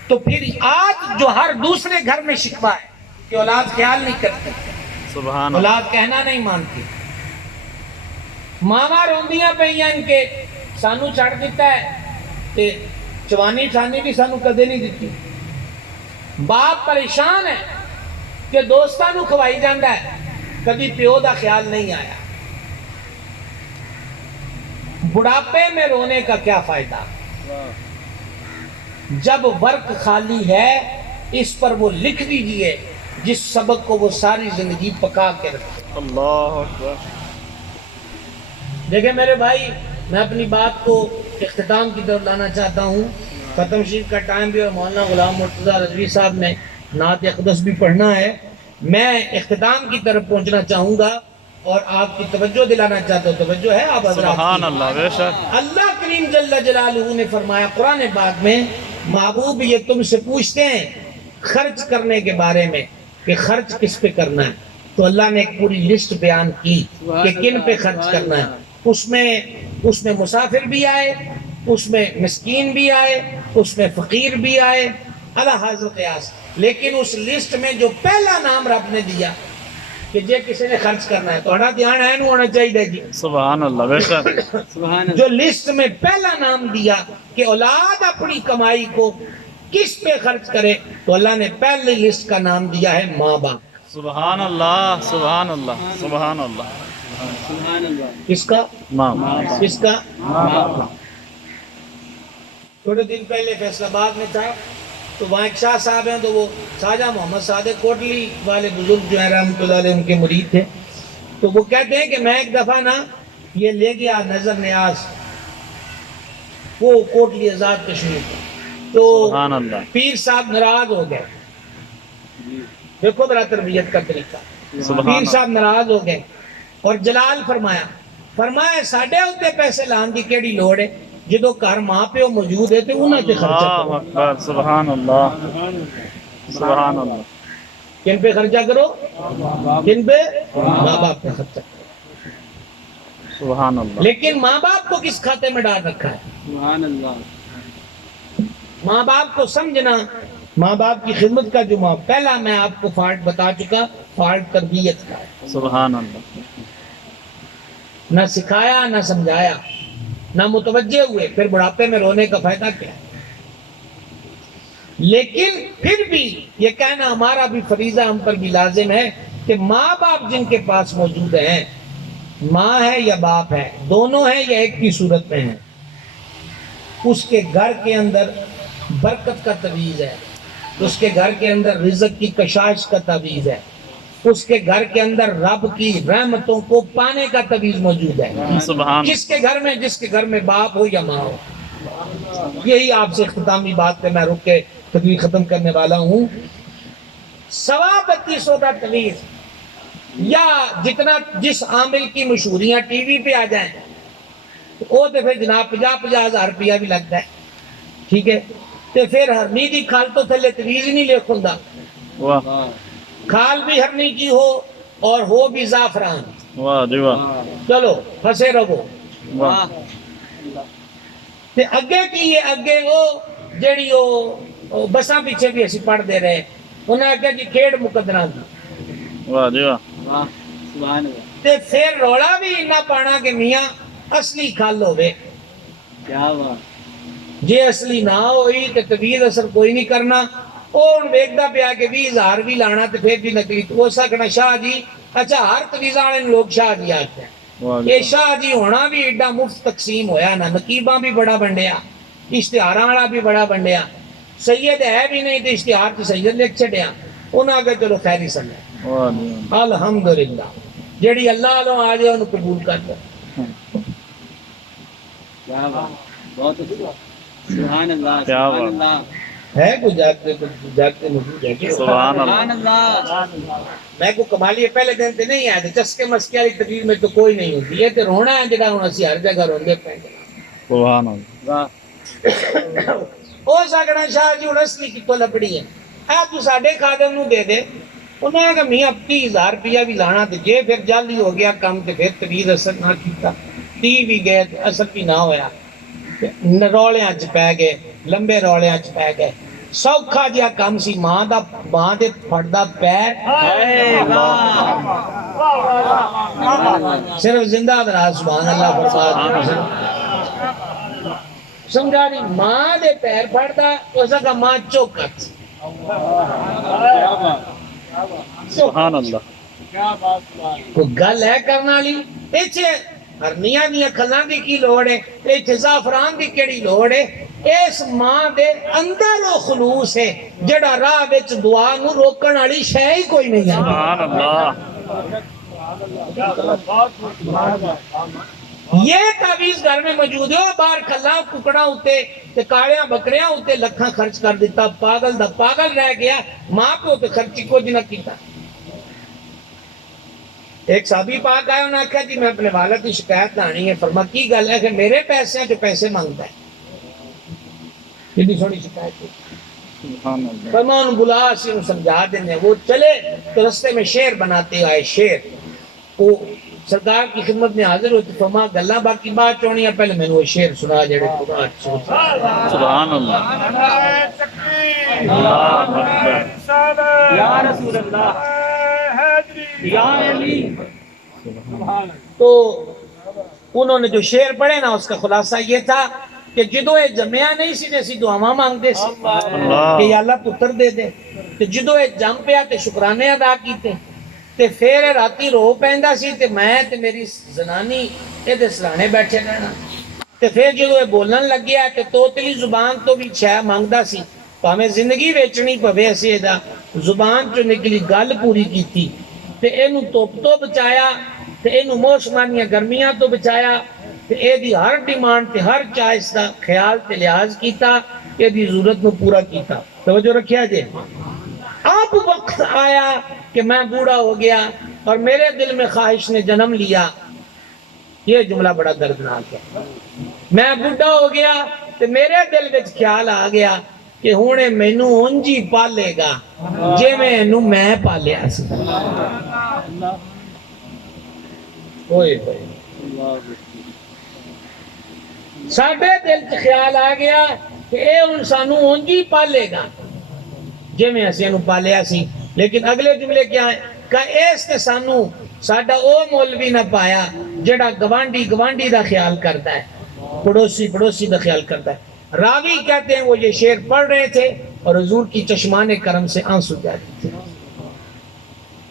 تو پھر آج جو ہر دوسرے گھر میں شکوہ ہے کہ اولاد خیال نہیں کرتی، سبحان اللہ، اولاد کہنا نہیں مانتی، ماما روندیاں پہ ان کے سانو چھڑ دیتا ہے تے چوانی ٹھانی بھی سانو کدے نہیں دیتی، باپ پریشان ہے کہ دوستاں نو کھوائی جاندہ ہے، کبھی پیو دا خیال نہیں آیا۔ بڑھاپے میں رونے کا کیا فائدہ؟ جب ورق خالی ہے اس پر وہ لکھ دیجئے جس سبق کو وہ ساری زندگی پکا کے رکھے۔ اللہ اکبر۔ دیکھیں میرے بھائی، میں اپنی بات کو اختتام کی طرف لانا چاہتا ہوں۔ ختم شریف کا ٹائم بھی اور مولانا غلام مرتضیٰ رضوی صاحب نے نعت اقدس بھی پڑھنا ہے۔ میں اختتام کی طرف پہنچنا چاہوں گا اور آپ کی توجہ دلانا چاہتا ہوں۔ توجہ ہے آپ حضرات کی؟ سبحان اللہ، بے شک۔ اللہ کریم جل جلالہ نے فرمایا قرآن پاک میں، محبوب یہ تم سے پوچھتے ہیں خرچ کرنے کے بارے میں کہ خرچ کس پہ کرنا ہے، تو اللہ نے ایک پوری لسٹ بیان کی کہ کن پہ خرچ کرنا ہے۔ اس میں مسافر بھی آئے، اس میں مسکین بھی آئے، اس میں فقیر بھی آئے، علی حاضر قیاس۔ لیکن اس لسٹ میں جو پہلا نام رب نے دیا کہ جے کسی نے خرچ کرنا ہے، تو ہڑا دھیان ہے ہونا چاہیے جی، سبحان اللہ، بے شک۔ سبحان اللہ۔ جو لسٹ میں پہلا نام دیا کہ اولاد اپنی کمائی کو کس پہ خرچ کرے، تو اللہ نے پہلی لسٹ کا نام دیا ہے ماں باپ۔ سبحان اللہ، سبحان اللہ، سبحان اللہ۔ سبحان اللہ۔ کس کا؟ ماں، کس کا؟ ماں۔ تھوڑے دن پہلے فیصل آباد میں تھا تو وہاں ایک شاہ صاحب ہیں، تو وہ خواجہ محمد صادق کوٹلی والے بزرگ جو ہیں رحمۃ اللہ علیہ ان کے مرید تھے، تو وہ کہتے ہیں کہ میں ایک دفعہ نا یہ لے گیا نظر نیاز وہ کوٹلی آزاد کشمیر کا، تو سبحان اللہ۔ پیر صاحب ناراض ہو گئے۔ دیکھو ذرا تربیت کا طریقہ، سبحان پیر اللہ۔ صاحب ناراض ہو گئے اور جلال فرمایا ساڈے اتنے پیسے لان دی کیڑی لوڑ ہے، جدو گھر ماں پیو موجود ہے تو انہاں تے خرچہ اللہ کرو۔ اکبر، سبحان اللہ، سبحان اللہ۔ کن پہ خرچہ کرو؟ کن پہ؟ ماں باپ پہ خرچہ کرو۔ سبحان اللہ۔ لیکن ماں باپ کو کس کھاتے میں ڈال رکھا ہے؟ سبحان اللہ۔ ماں باپ کو سمجھنا، ماں باپ کی خدمت کا جو پہلا میں آپ کو فالٹ بتا چکا، فالٹ تربیت کا ہے۔ سبحان اللہ۔ نہ سکھایا نہ سمجھایا نہ متوجہ ہوئے، پھر بڑھاپے میں رونے کا فائدہ کیا ہے؟ لیکن پھر بھی یہ کہنا ہمارا بھی فریضہ، ہم پر بھی لازم ہے کہ ماں باپ جن کے پاس موجود ہیں، ماں ہے یا باپ ہے، دونوں ہیں یا ایک کی صورت میں ہیں، اس کے گھر کے اندر برکت کا تعویذ ہے، اس کے گھر کے اندر رزق کی کشائش کا تعویذ ہے، اس کے گھر کے اندر رب کی رحمتوں کو پانے کا تعویذ موجود ہے۔ سبحان جس کے گھر میں باپ ہو یا ماں ہو۔ یہی آپ سے اختتامی بات پہ میں رک کے تقریر ختم کرنے والا ہوں۔ 3250 کا تعویذ یا جتنا جس عامل کی مشہوریاں ٹی وی پہ آ جائیں وہ تو پھر جناب 50 ہزار روپیہ بھی لگتا ہے، ٹھیک ہے، تو پھر ہرنی دی کھال تو تھلے تعویذ نہیں لے کھندا، واہ، کھال بھی ہرنی کی ہو اور ہو بھی زعفران، واہ جی واہ، چلو پھنسے رہو۔ واہ، تے اگے کی ہے، اگے وہ جڑی وہ بساں پیچھے بھی اسی پڑھ دے رہے، انہاں کہا جی کھیڑ مقدرہ دی، واہ جی واہ، واہ، سبحان اللہ۔ تے پھر روڑا بھی انہاں پانا کہ میاں اصلی کھال ہوئے، کیا بات۔ جے اصلی نہ ہوئی تے تعویذ اثر کوئی نہیں کرنا۔ اور ویکھدا پیا کہ 20,000 بھی لانا تے پھر بھی نکلی، تو ہو سکنا شاہ جی، اچھا ہر تعویذ والے لوگ شاہ جی آتے ہیں، واہ جی یہ واہ، شاہ جی ہونا بھی ایڈا مفت تقسیم ہویا نا، نقیباں بھی بڑا بنڈیا، اشتہاراں والا بھی بڑا بنڈیا، سید ہے بھی نہیں تو اشتہار کی سید لکھ چھڈیا، انہاں آگے چلو خیر ہی سمجھا، واہ جی واہ، الحمدللہ جیڑی اللہ والوں آ جائے انہوں قبول کر دو۔ کیا بات، بہت اچھا، سبحان اللہ، کیا سبحان بات۔ اللہ، ہے کوئی جاگتے موجود ہے کہ سبحان سبحان اللہ، اللہ۔ میں کو کمالی پہلے دن تے نہیں آئے تھے، چسکے مسکے والی تقریر میں تو کوئی نہیں ہوتی، یہ تے رونا ہے جڑا ہوں اسی ہر جگہ روندے پے۔ سبحان اللہ، واہ، او ساگڑا شاہ جی ہن اصلی کتوں لبڑی ہے، اے تو ساڈے خادم نو دے دے، انہوں نے کہا میاں 30,000 روپیہ بھی لانا تے جے پھر جلدی ہو گیا کام تے پھر تعویذ اثر نہ کیتا، تی بھی گئے اثر بھی نہ ہویا رولیاں چ پی گئے لمبے رولیاں چ پی گئے سوکھا جہا کام سی ماں دے پھڑدا پیر صرف زندہ درا سبحان اللہ فرما سمجھا نہیں ماں دے پیر پھڑدا اس کا ماں چوکت سبحان اللہ کوئی گل ہے کرنا والی ایتھے ہرنیاں دیاں کھلاں دی کی لوڑ ہے ایتھے زعفران دی کیڑی لوڑ ہے اس ماں دے اندر وہ خلوص ہے جڑا راہ وچ دعا نو روکن والی شے ہی کوئی نہیں ہے سبحان اللہ یہ تعویذ گھر میں موجود ہے باہر کھلا ککڑا ہوتے تے کاڑیاں بکریاں ہوتے لکھاں خرچ کر دیتا پاگل دا پاگل رہ گیا ماں پیو تے خرچی کو نہ کیتا ایک صحابی پاک آیا انہوں نے کہا جی میں اپنے والد کی شکایت لانی ہے فرما کی گل ہے کہ میرے پیسے ہیں جو پیسے مانگتا ہے کتنی سونی شکایت ہے سبحان اللہ فرما انہوں بلا اسی انہوں سمجھا دینے وہ چلے تو رستے میں شعر بناتے آئے شعر وہ سرکار کی خدمت میں حاضر ہوتی فرما گلہ باقی بات چونی ہے پہلے میں نے وہ شعر سنا جڑے قرآن سبحان اللہ اللہ اکبر یا رسول اللہ یا علی تو انہوں نے جو شعر پڑھے نا اس کا خلاصہ یہ تھا کہ جدو اے جمعہ نہیں سی جیسی دعاواں مانگتے سی کہ یا اللہ پتر دے دے تو جدو اے جم پیا تے شکرانے ادا کیتے تے پھر راتی رو پیندا سی تے میں تے میری زنانی اے دے سرانے بیٹھے رہنا تے پھر جدو اے بولن لگ گیا تے توتلی زبان تو بھی چھے مانگدا سی پاویں زندگی ویچنی پوے اسی دا زبان چوں نکلی گل پوری کیتی تے اینو توپ تو بچایا تے اینو موسمانیاں گرمیاں تو بچایا تے اے دی ہر ڈیمانڈ تے ہر چائس دا خیال تے لحاظ کیتا اے دی ضرورت نو پورا کیتا توجہ رکھیا جے اب وقت آیا کہ میں بوڑھا ہو گیا اور میرے دل میں خواہش نے جنم لیا یہ جملہ بڑا دردناک ہے میں بوڑھا ہو گیا تے میرے دل وچ خیال آ گیا کہ ہونے مینو انجی پالے گا جے میں پالیا سی ہوئے ساڈے دل چ خیال آ گیا کہ اے ہن سانو انجی پالے گا جے میں اسی نو پالیا سی لیکن اگلے جملے کیا ہے کہ اس تے سانو ساڈا او مولوی نہ پایا جڑا گوانڈی دا خیال کرتا ہے پڑوسی دا خیال کرتا ہے راوی کہتے ہیں وہ یہ شعر پڑھ رہے تھے اور حضور کی چشمان کرم سے آنسو جاری تھے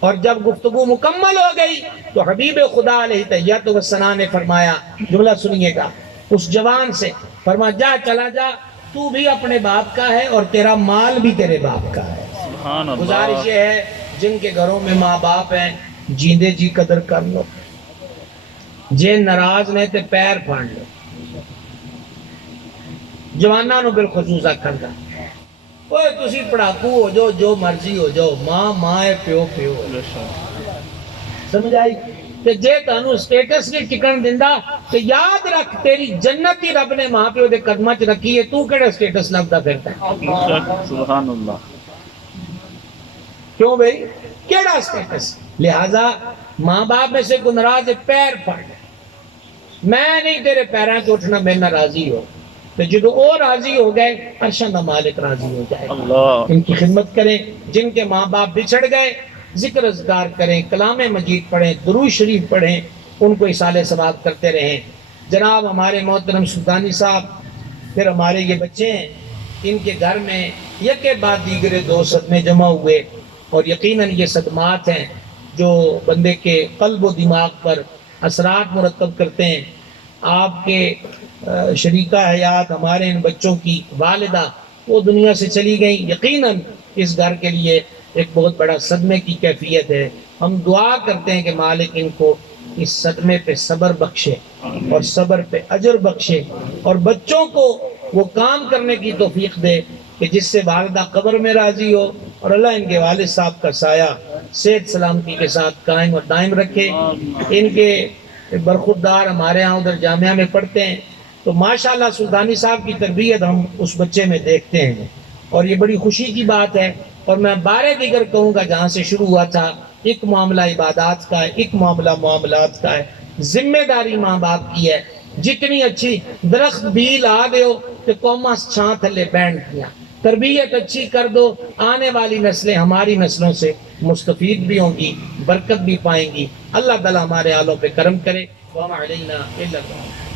اور جب گفتگو مکمل ہو گئی تو حبیب خدا علیہ تحیات و ثنا نے فرمایا جملہ سنیے گا اس جوان سے فرما جا چلا جا تو بھی اپنے باپ کا ہے اور تیرا مال بھی تیرے باپ کا ہے سبحان اللہ گزارش یہ ہے جن کے گھروں میں ماں باپ ہیں جیندے جی قدر کر لو جے ناراض نے تے پیر پھاڑ لو جواناں نو بالخصوص آکھن دا اوے تسی پڑھاکو ہو جاؤ جو مرضی ہو جاؤ ماں ہے پیو سمجھ آئی تے جے تانوں سٹیٹس نہیں ٹکن دیندا تے یاد رکھ تیری جنت ہی رب نے ماں پیو دے قدماں چ رکھی ہے تو کیڑا سٹیٹس لبدا پھردا ہے سبحان اللہ کیوں بھئی کیڑا سٹیٹس لہذا ماں باپ میں سے کوئی ناراض ہے پیر پھڑ میں نہیں تیرے پیراں تو اٹھنا میں نہ راضی ہو تو جدو وہ راضی ہو گئے عرشاں دا مالک راضی ہو جائے اللہ ان کی خدمت کریں جن کے ماں باپ بچھڑ گئے ذکر اذکار کریں کلام مجید پڑھیں درود شریف پڑھیں ان کو اصالہ ثواب کرتے رہیں جناب ہمارے محترم سلطانی صاحب پھر ہمارے یہ بچے ہیں ان کے گھر میں یکے بعد دیگرے 2 صدمے جمع ہوئے اور یقیناً یہ صدمات ہیں جو بندے کے قلب و دماغ پر اثرات مرتب کرتے ہیں آپ کے شریکہ حیات ہمارے ان بچوں کی والدہ وہ دنیا سے چلی گئیں یقیناً اس گھر کے لیے ایک بہت بڑا صدمے کی کیفیت ہے ہم دعا کرتے ہیں کہ مالک ان کو اس صدمے پہ صبر بخشے اور صبر پہ اجر بخشے اور بچوں کو وہ کام کرنے کی توفیق دے کہ جس سے والدہ قبر میں راضی ہو اور اللہ ان کے والد صاحب کا سایہ صحت سلامتی کے ساتھ قائم اور دائم رکھے ان کے برخوردار ہمارے ہاں ادھر جامعہ میں پڑھتے ہیں تو ماشاءاللہ سلطانی صاحب کی تربیت ہم اس بچے میں دیکھتے ہیں اور یہ بڑی خوشی کی بات ہے اور میں بارے دیگر کہوں گا جہاں سے شروع ہوا تھا ایک معاملہ عبادات کا ہے ایک معاملہ معاملات کا ہے ذمہ داری ماں باپ کی ہے. جتنی اچھی درخت بھی لا دیو تو قوماں چھاں تھلے بیٹھ گیا. تربیت اچھی کر دو، آنے والی نسلیں ہماری نسلوں سے مستفید بھی ہوں گی، برکت بھی پائیں گی. اللہ تعالیٰ ہمارے آلوں پہ کرم کرے. وَمَا عَلَيْنَا إِلَّا الْبَلَاغُ.